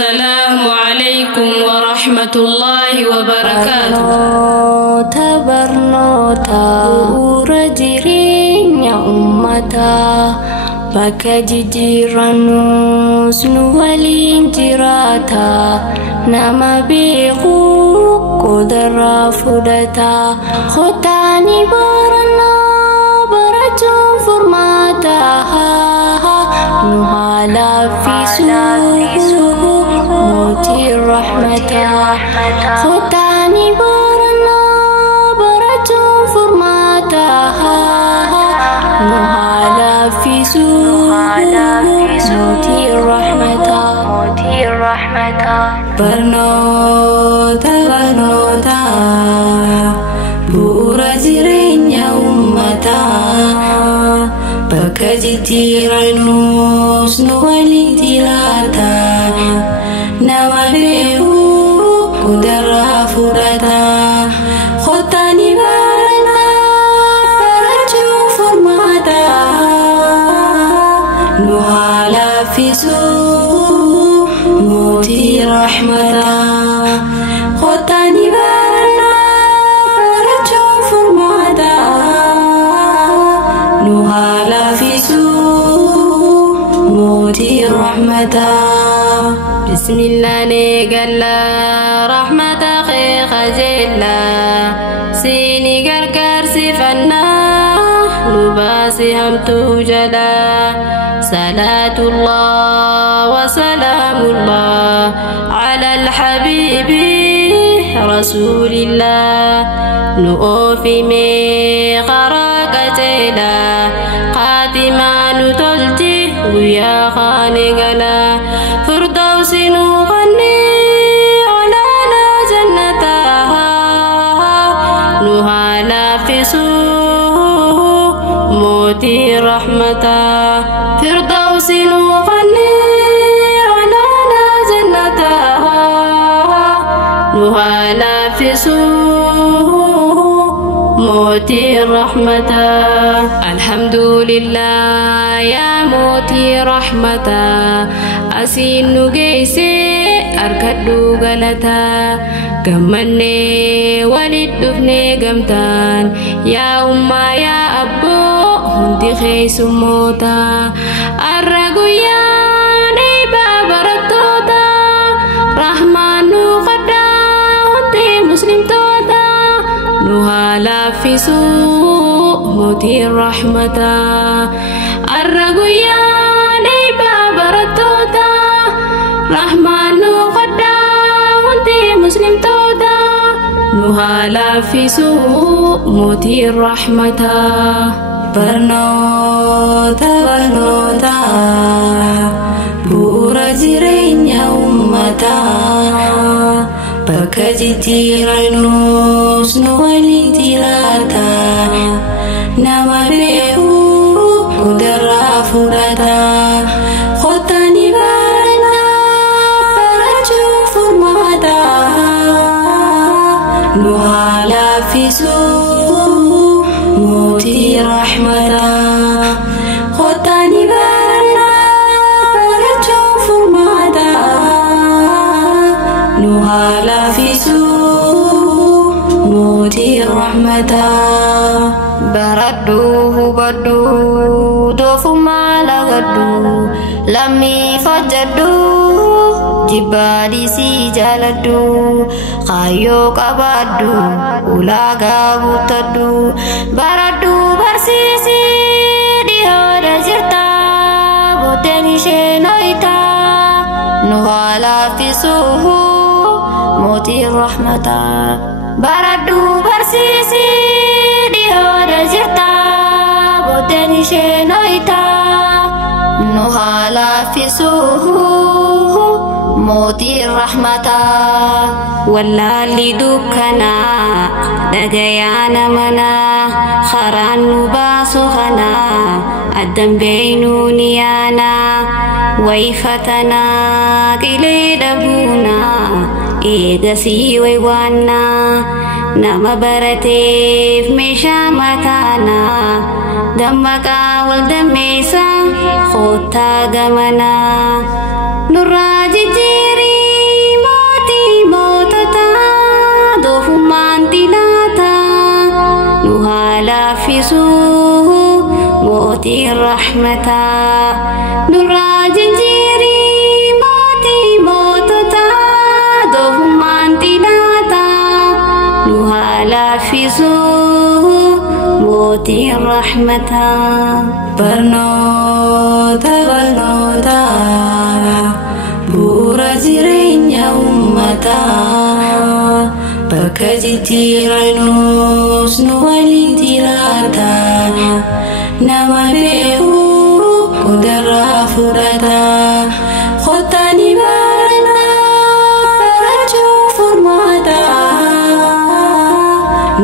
السلام عليكم ورحمة الله وبركاته. Barnoota bu'uura jireenya uummataa bakka jijjiirannus nu waliin jiraata nama beeku qoodarraa fudhata kottaani barannaa barachuun furmaata nu haalaffisu mootii rahmataa kottaani موتي الرحمة برنوتا bu'uura jireenya uummataa bakka jijjiirannus nu waliin jiraata nama beeku qoodarraa fudhata kottaani barachuun furmaata nu haalaffisu mootii rahmataa kottaani barachuun furmaata nu haalaffisu mootii rahmataa bismillah neegalla rahmata kee khajella siini gargaarsifannaa nu baasi hamtuu jala صلاة الله وسلام الله على الحبيب رسول الله نؤفي من خراقتنا قاتما نتلتي ويا خانقنا فردوس نغني على جنتها نهانا في سوء موتي رحمتا فردوس نغني على جنتها نهانا في سوء موتي رحمتا الحمد لله يا موتي رحمتا أسين نجيسي أركدو غلطا قمني ولدفني قمتان يا أمّا يا أبو هندي خيس موتا الرقياني بابرتوتا رحمن قدا هندي مسلم توتا نهالا في سوء موتي الرحمتا الرقياني بابرتوتا رحمن قدا هندي مسلم توتا نهالا في سوء موتي الرحمتا barnoota bu'uura jireenya uummataa bakka jijjiirannus nu waliin jiraata nama beeku qoodarraa fudhata kottaani barachuun furmaata nu haalaffisu موتي رحمتا خطاني برجو فرماتا نهالا في سوء موتي رحمتا بردوه بدو دوفو مالا غدو لمي فجدو جبالي سي جالدو خايو قبادو ulaga butadu baradu barsisi dihoda jirta boteni shenoita nuhala fisuhu moti rahmata baradu barsisi dihoda jirta boteni shenoita nuhala fisuhu moti rahmata واللالي دكنا دقيانا منا خران نباسخنا الدم بينونيانا ويفتنا كلي دبونا إيغسي ويوانا نما برتيف مشا متانا دمكا والدميسا خوتا قمنا نراجي جيري laaffisuu mootii rahmataa nurraa jijjiirii mootii moototaa doofummaan xinaataa nu haa laaffisuu mootii rahmataa barnoota bu'uura jireenya ummataa bakka jijjiiranuus nu waliin jiraata nama beeku hundarraa fudhata kottaani baranaa barachuu furmaata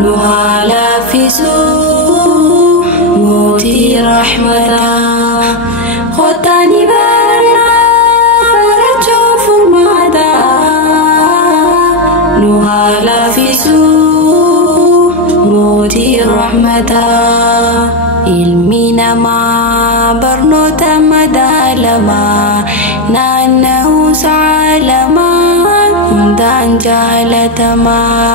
nu haa laaffisuu mootii rahmataa kottaani baranaa barachuu furmaata nu haa laaffisuu mootii rahmataa ilmi namaa barnoota madaalamaa naanna'uu saalamaa hundaan jaalatamaa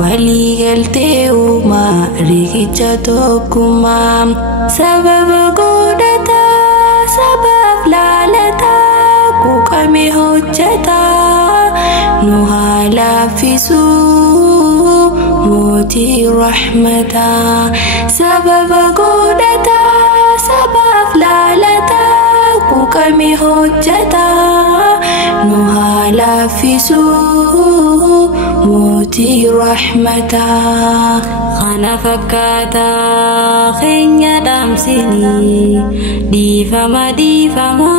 walii galtee uumaa riqicha tokkummaa sababa godhataa sabab laalataa quuqame hojjataa nu haa laaffisuu mootii rahmataa sababa godhataa sabab laalataa quuqame hojjataa nu haa laaffisuu mootii rahmataa kana fakkaataa keenya dhaamsinii dhiifama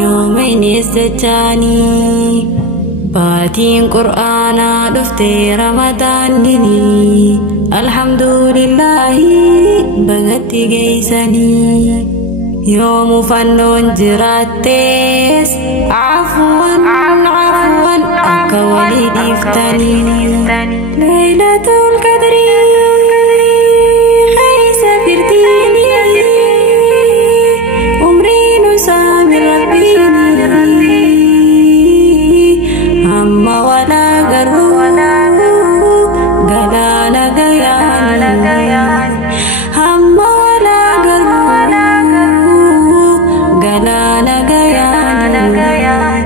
yoominis jechaanii baatiin qur'aanaa dhuftee ramadaanini alhamdulillahi bagatti geeysanii yoo mufannoon jiraattees afwan akka walii dhiiftanii laylatul qadrii keessa firtiini umriin isaa min rabbiini amma walaa garuu galaana gayaan amma walaa garuu galaana gayaan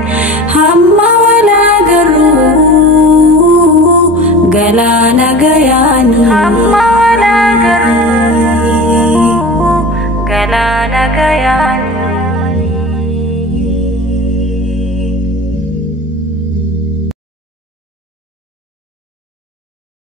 amma walaa garuu galaana gayaan amma walaa